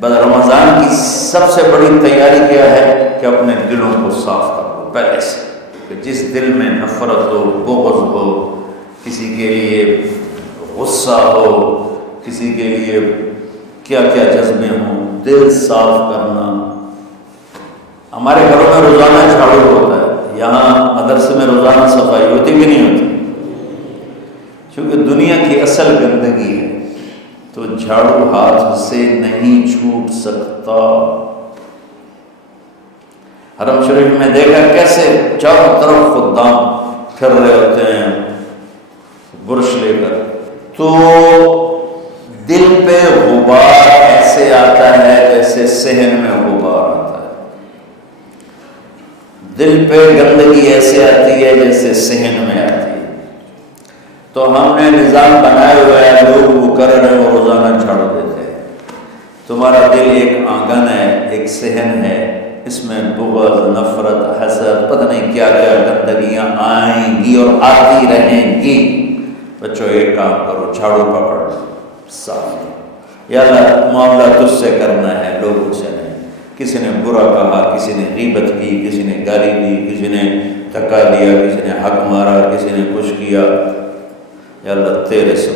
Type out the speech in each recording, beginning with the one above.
بس رمضان کی سب سے بڑی تیاری کیا ہے کہ اپنے دلوں کو صاف کرو پہلے سے، کہ جس دل میں نفرت ہو، بغض ہو، کسی کے لیے غصہ ہو، کسی کے لیے کیا کیا جذبے ہوں، دل صاف کرنا۔ ہمارے گھروں میں روزانہ جھاڑو ہوتا ہے، یہاں مدرسے میں روزانہ صفائی ہوتی کہ نہیں ہوتی؟ کیونکہ دنیا کی اصل گندگی ہے تو جھاڑو ہاتھ سے نہیں چھوٹ سکتا۔ حرم شریف میں دیکھا کیسے چاروں طرف خدام پھر رہے ہوتے ہیں برش لے کر، تو دل پہ غبار ایسے آتا ہے جیسے صحن میں غبار آتا ہے، دل پہ گندگی ایسے آتی ہے جیسے صحن میں آتی ہے۔ تو ہم نے نظام بنایا ہوا ہے، لوگ وہ کر رہے ہیں، وہ روزانہ جھاڑو دیتے ہیں۔ تمہارا دل ایک آنگن ہے، ایک صحن ہے، اس میں بغض، نفرت، حسد، پتہ نہیں کیا کیا گندگیاں آئیں گی اور آتی رہیں گی۔ بچوں ایک کام کرو، جھاڑو پکڑ صاف، یا اللہ معاملہ تجھ سے کرنا ہے، لوگوں سے نہیں۔ کسی نے برا کہا، کسی نے غیبت کی، کسی نے گالی دی، کسی نے دھکا دیا، کسی نے حق مارا، کسی نے کچھ کیا، یا اللہ تیرے سے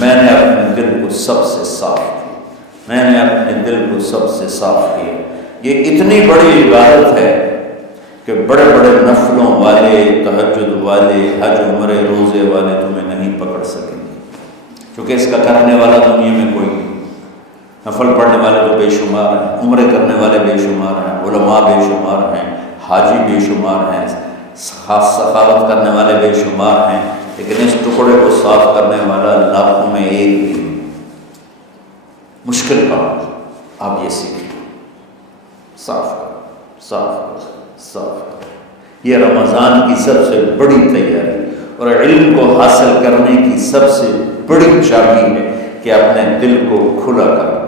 میں نے اپنے دل کو سب سے صاف کیا، میں نے اپنے دل کو سب سے صاف کیا۔ یہ اتنی بڑی عبادت ہے کہ بڑے بڑے نفلوں والے، تہجد والے، حج عمرے روزے والے تمہیں نہیں پکڑ سکیں گے، کیونکہ اس کا کرنے والا دنیا میں کوئی نہیں۔ نفل پڑھنے والے تو بے شمار ہیں، عمرے کرنے والے بے شمار ہیں، علماء بے شمار ہیں، حاجی بے شمار ہیں، خاص سخاوت کرنے والے بے شمار ہیں، لیکن اس ٹکڑے کو صاف کرنے والا لاکھوں میں ایک بھی ہے۔ مشکل کام آپ یہ سیکھیں، صاف کرو، صاف کرو، صاف کرو۔ یہ رمضان کی سب سے بڑی تیاری اور علم کو حاصل کرنے کی سب سے بڑی چابی ہے کہ اپنے دل کو کھلا کرو۔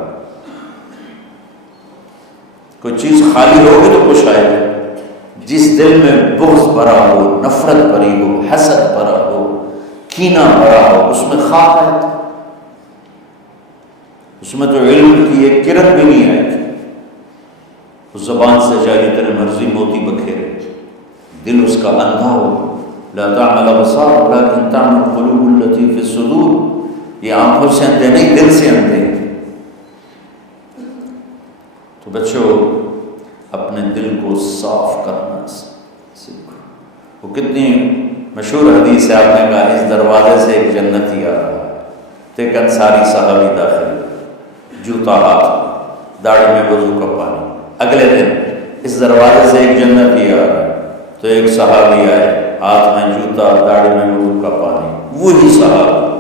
کوئی چیز خالی ہوگی تو کچھ آئے گا۔ جس دل میں بغض بھرا ہو، نفرت بھری ہو، حسد بھرا ہو، کینہ بھرا ہو، اس میں خاک ہے، اس میں تو علم کی ایک کرن بھی نہیں آئے گی۔ اس زبان سے چاہیے تیرے مرضی موتی بکھیرے، دل اس کا اندھا ہو۔ لا تعمل الابصار ولكن تعمل القلوب التي في الصدور۔ یہ آنکھوں سے اندھے نہیں، دل سے اندھے۔ تو بچوں اپنے دل کو صاف کرنا سیکھو۔ وہ کتنی مشہور حدیث ہے، آپ نے کہا اس دروازے سے ایک جنتی آ رہا ہے، تو ایک انصاری صحابی داخل، جوتا ہاتھ، داڑھی میں وضو کا پانی۔ اگلے دن اس دروازے سے ایک جنتی آ رہا ہے، تو ایک صحابی آئے، ہاتھ میں جوتا، داڑھی میں وضو کا پانی، وہی صحابی۔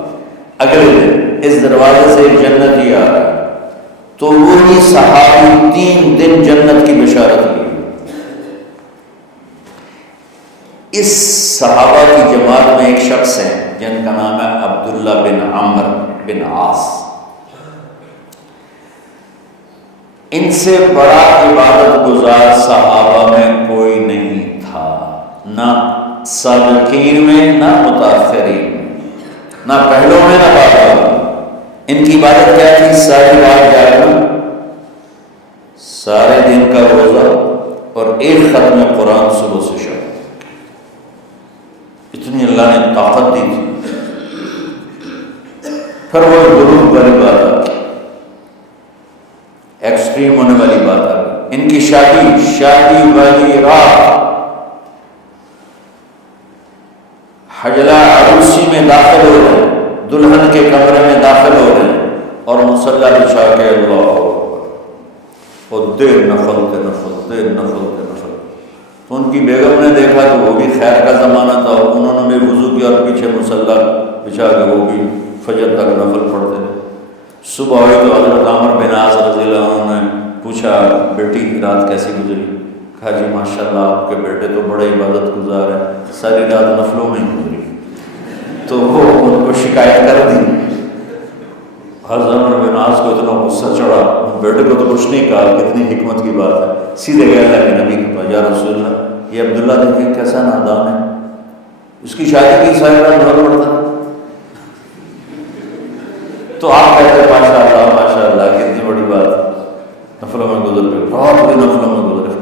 اگلے دن اس دروازے سے ایک جنتی آ رہا ہے، تو وہی صحابی 3 دن جنت کی بشارت لی۔ اس صحابہ کی جماعت میں ایک شخص ہے جن کا نام ہے عبداللہ بن عمرو بن عاص۔ ان سے بڑا عبادت گزار صحابہ میں کوئی نہیں تھا، نہ سابقین میں، نہ متاخرین میں، نہ پہلوں میں، نہ بعدوں میں۔ ان کی عبادت کیا تھی؟ ساری رات جاگنا، سارے دن کا روزہ، اور ایک ختم قرآن صبح سے شام۔ اتنی اللہ نے طاقت دی تھی۔ پھر وہ غروب والی بات آ گئی، ایکسٹریم ہونے والی بات آ گئی۔ ان کی شادی والی رات حجلہ عروسی میں داخل ہو رہے ہیں، دلہن کے کمرے میں داخل ہو رہے ہیں، اور مصلی بچھا کے اللہ اور دیر نفل کے نفل، دیر نفل کے نفل۔ تو ان کی بیگم نے دیکھا کہ وہ بھی خیر کا زمانہ تھا، انہوں نے بھی وضو کیا اور پیچھے مصلی بچھا کے وہ بھی فجر تک نفل پڑھتے رہے۔ صبح ہوئی تو حضرت عمرو بن عاص رضی اللہ عنہ نے پوچھا بیٹی رات کیسی گزری؟ کہا جی ماشاءاللہ آپ کے بیٹے تو بڑے عبادت گزار ہیں، ساری رات نفلوں میں ہی گزری۔ تو وہ ان کو شکایت کر دی۔ حضرت عمرو بن عاص کو اتنا غصہ چڑھا، بیٹے کو تو کچھ نہیں کہا، کتنی حکمت کی بات ہے، سیدھے گئے اللہ کے نبی کے پاس، یا رسول اللہ یہ عبداللہ دیکھیں کیسا نادان ہے، اس کی شادی کی ساری رات نفل پڑھتا ہے۔ تو آپ کہتے ہیں ماشاء اللہ کتنی بڑی بات ہے۔ نفلوں میں گزر گئے، رات بھی نفلوں میں گزر گئے۔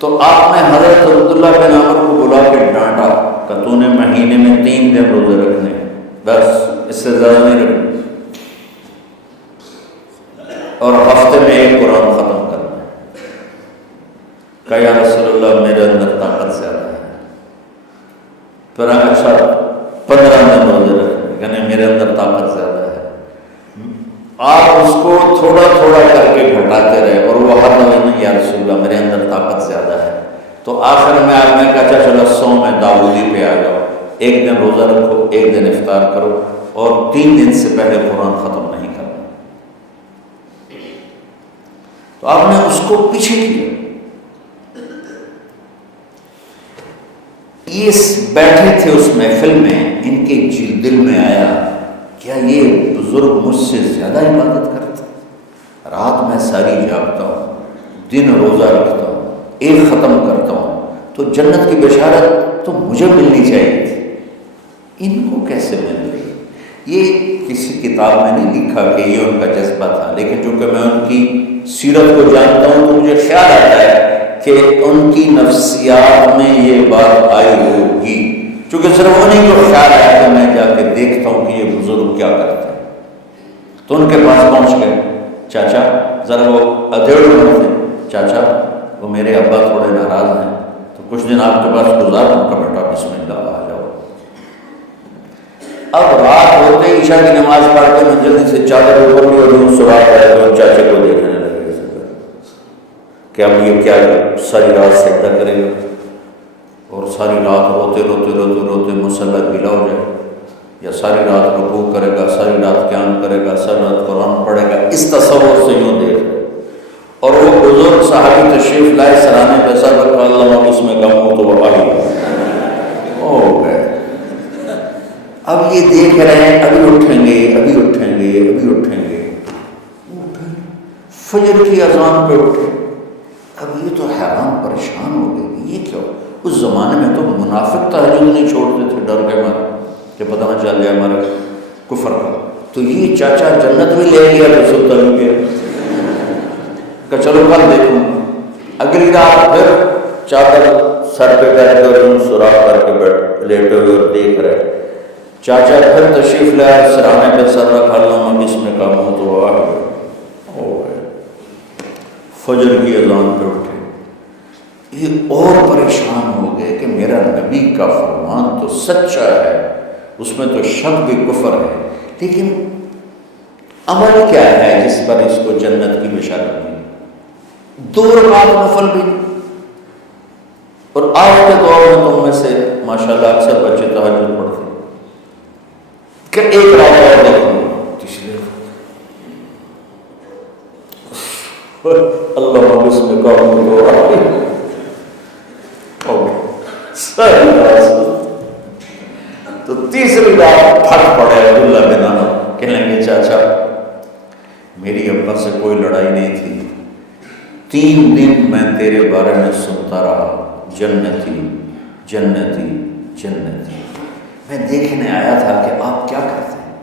تو آپ نے حضرت عبداللہ بن عمر کو بلا کے ڈانٹا کہ تو نے مہینے میں 3 دن روزے رکھنے، بس اس سے زیادہ نہیں رکھنے، اور ہفتے میں 1 قرآن ختم کرنا ہے۔ کہا یا رسول اللہ میرے اندر طاقت زیادہ ہے۔ پھر اچھا 15 دن روزے رکھنے، کہنے میرے اندر طاقت زیادہ ہے۔ آپ اس کو تھوڑا تھوڑا کر کے گھٹاتے رہے، اور وہ ہر دفعہ نہیں یا رسول اللہ میرے اندر طاقت زیادہ ہے۔ تو آخر میں آپ نے کہا چلو 100 میں داؤدی پہ آ جاؤ، 1 دن روزہ رکھو، 1 دن افطار کرو، اور 3 دن سے پہلے قرآن ختم نہیں کرنا۔ تو آپ نے اس کو پیچھے کیا۔ یہ بیٹھے تھے اس محفل میں، ان کے دل میں آیا کیا یہ بزرگ مجھ سے زیادہ عبادت کرتا، رات میں ساری جاگتا ہوں، دن روزہ رکھتا ہوں، 1 ختم کرتا ہوں، تو جنت کی بشارت تو مجھے ملنی چاہیے تھی، ان کو کیسے مل رہی؟ یہ کسی کتاب میں نہیں لکھا کہ یہ ان کا جذبہ تھا، لیکن چونکہ میں ان کی سیرت کو جانتا ہوں تو مجھے خیال آتا ہے کہ ان کی نفسیات میں یہ بات آئی ہوگی، چونکہ صرف انہیں کو خیال آیا کہ میں جا کے دیکھتا ہوں کہ یہ بزرگ کیا کرتے ہیں۔ تو ان کے پاس پہنچ گئے، چاچا ذرا، وہ ادھیڑ ہوئے تھے، چاچا وہ میرے ابا تھوڑے ناراض ہیں، تو کچھ دن آپ کے پاس گزار، ان کا بیٹا بسم اللہ آ جاؤ۔ اب رات ہوتے عشاء کی نماز پڑھ کے میں جلدی سے چادر اوپر لی اور یوں سراغ رہے تو چاچے کو دیکھنے لگے کہ اب یہ کیا ساری رات سجدہ کرے گا، اور ساری رات روتے روتے روتے روتے مسلح گلا ہو جائے، یا ساری رات رکوع کرے گا، ساری رات قیام کرے گا، ساری رات قرآن پڑھے گا، اس تصور سے یوں دیکھ رہے۔ اور وہ بزرگ صحابی تشریف لائے، سرانے پہ سر رکھا، اللہ اس میں کم ہو تو وہ آئی ہو گئے۔ اب یہ دیکھ رہے ہیں ابھی اٹھیں گے، ابھی اٹھیں گے، ابھی اٹھیں گے، فجر کی اذان پہ اٹھے۔ اب یہ تو حیران پریشان ہو گئے، یہ کیا؟ اس زمانے میں تو منافق تہجد نہیں چھوڑتے تھے، ڈر کے مارے کہ پتہ نہ چل جائے ہمارا کفر کا۔ تو یہ چاچا جنت میں لے گیا تو سب تلو گیا کہ چلو کل دیکھوں۔ اگلی رات پھر چادر سر پہ بیٹھ کر یوں سراغ کر کے بیٹھ لیٹے ہوئے اور دیکھ رہے۔ چاچا پھر تشریف لائے، سرانے پہ سر رکھا، اللہ بسم کا منہ تو آ گئے، ہو گئے۔ فجر کی اذان پہ اٹھے، یہ اور پریشان ہو گئے کہ میرا نبی کا فرمان تو سچا ہے، اس میں تو شک بھی کفر ہے، لیکن عمل کیا ہے جس پر اس کو جنت کی بشارت ملی؟ 2 رکعت نفل بھی، اور آج کے دور میں تم میں سے ماشاءاللہ اکثر بچے تہجد پڑھتے کہ 1 رات اور دیکھو، تیسرے اللہ اس میں کام ہو رہا ہے، تو تیسری رات پھٹ پڑے عبداللہ بن عمر، کہنے لگے چاچا میری ابا سے کوئی لڑائی نہیں تھی، 3 دن میں تیرے بارے میں سنتا رہا، جنتی جنتی جنتی۔ میں دیکھنے آیا تھا کہ آپ کیا کرتے ہیں،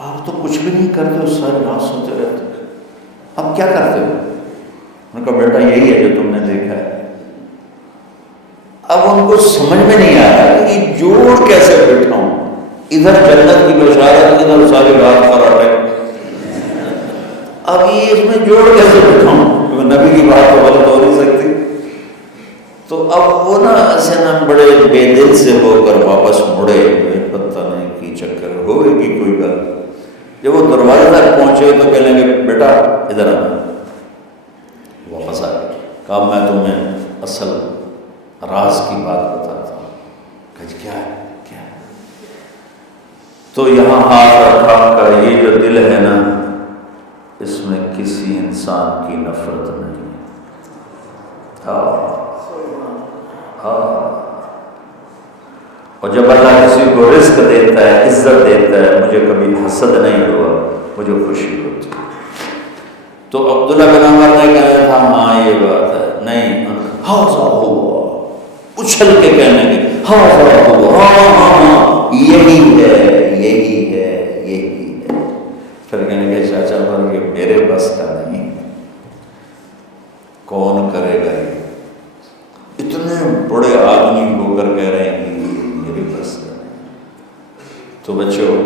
آپ تو کچھ بھی نہیں کرتے ہو، ساری رات سنتے رہتے، اب کیا کرتے ہو؟ ان کا بیٹا یہی ہے جو تم نے دیکھا ہے۔ اب ان کو سمجھ میں نہیں آ رہا کہ یہ جوڑ کیسے بٹھاؤں، ادھر جنت کی بشارت، ادھر ساری رات فراٹے، اب یہ اس میں جوڑ کیسے بٹھاؤں، کیونکہ نبی کی بات تو غلط ہو نہیں سکتی۔ تو اب وہ نا ایسے نا بڑے بے دل سے ہو کر واپس مڑے، پتہ نہیں کی چکر ہوئے گی کوئی گل۔ جب وہ دروازے تک پہنچے تو کہنے لگے بیٹا ادھر آ، واپس آ گئے، کہا میں تمہیں اصل راز کی بات بتاتا ہوں۔ کہ کیا ہے کیا ہے؟ تو یہاں ہاتھ رکھا کہ یہ جو دل ہے نا، اس میں کسی انسان کی نفرت نہیں۔ اور جب اللہ کسی کو رزق دیتا ہے، عزت دیتا ہے، مجھے کبھی حسد نہیں ہوا، مجھے خوشی ہوتی۔ تو عبداللہ بن عمر نے کہا تھا ہاں یہ بات ہے، نہیں ہاں ہوا، اچھل کے کہنے لگے ہاں ہوا، ہاں یہی ہے یہی ہے یہی ہے۔ پھر کہنے لگے چاچا پر یہ میرے بس کا نہیں، کون کرے گا یہ؟ اتنے بڑے آدمی ہو کر کہہ رہے ہیں کہ یہ میرے بس کا نہیں۔ تو بچوں،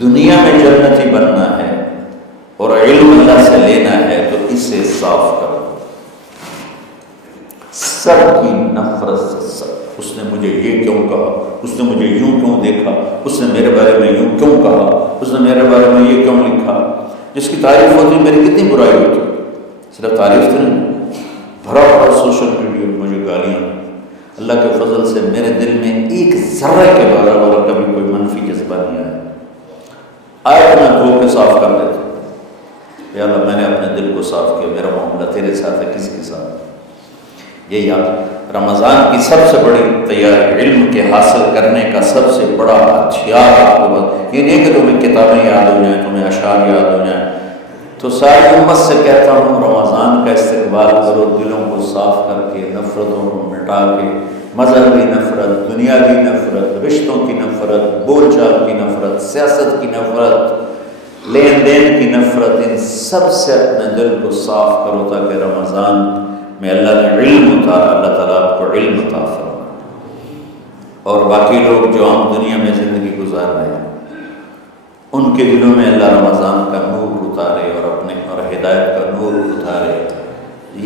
دنیا میں جنتی بننا ہے اور علم اللہ سے لینا ہے تو اسے صاف کرو۔ سب کی نفرت سے سب، اس نے مجھے یہ کیوں کہا، اس نے مجھے یوں کیوں دیکھا، اس نے میرے بارے میں یوں کیوں کہا، اس نے میرے بارے میں یہ کیوں لکھا۔ جس کی تعریف ہوتی میری کتنی برائی ہوتی، صرف تعریف تو نہیں، بھرا بھرا سوشل میڈیا مجھے گالیاں۔ اللہ کے فضل سے میرے دل میں ایک ذرہ کے برابر کبھی کوئی منفی جذبہ نہیں آیا۔ آئے میں دھو کے صاف کر دیتا ہوں، یا اللہ میں نے اپنے دل کو صاف کیا، میرا معاملہ تیرے ساتھ ہے، کسی کے ساتھ۔ یہ یاد رمضان کی سب سے بڑی تیاری، علم کے حاصل کرنے کا سب سے بڑا ہتھیار آپ کو بس یہ نہیں کہ تمہیں کتابیں یاد ہو جائیں، تمہیں اشعار یاد ہو جائیں۔ تو ساری امت سے کہتا ہوں رمضان کا استقبال کرو، دلوں کو صاف کر کے، نفرتوں کو مٹا کے، مذہبی نفرت، دنیاوی نفرت، رشتوں کی نفرت، بول چال کی نفرت، سیاست کی نفرت، لین دین کی نفرت، ان سب سے اپنے دل کو صاف کرو تاکہ رمضان میں اللہ نے علم اتارا، اللہ تعالیٰ آپ کو علم عطا فرمائے، اور باقی لوگ جو عام دنیا میں زندگی گزار رہے ہیں ان کے دلوں میں اللہ رمضان کا نور اتارے اور اپنے اور ہدایت کا نور اتارے۔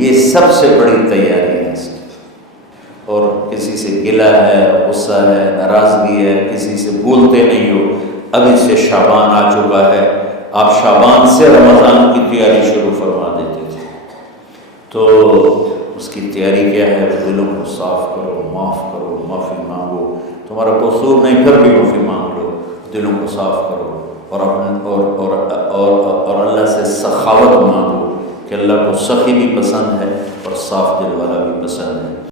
یہ سب سے بڑی تیاری ہے اس کی۔ اور کسی سے گلہ ہے، غصہ ہے، ناراضگی ہے، کسی سے بولتے نہیں ہو، ابھی سے شعبان آ چکا ہے، آپ شعبان سے رمضان کی تیاری شروع فرما دیتے تھے۔ تو اس کی تیاری کیا ہے؟ دلوں کو صاف کرو، معاف کرو، معافی مانگو، تمہارا قصور نہیں پھر بھی معافی مانگ لو، دلوں کو صاف کرو، اور اللہ سے سخاوت مانگو کہ اللہ کو سخی بھی پسند ہے اور صاف دل والا بھی پسند ہے۔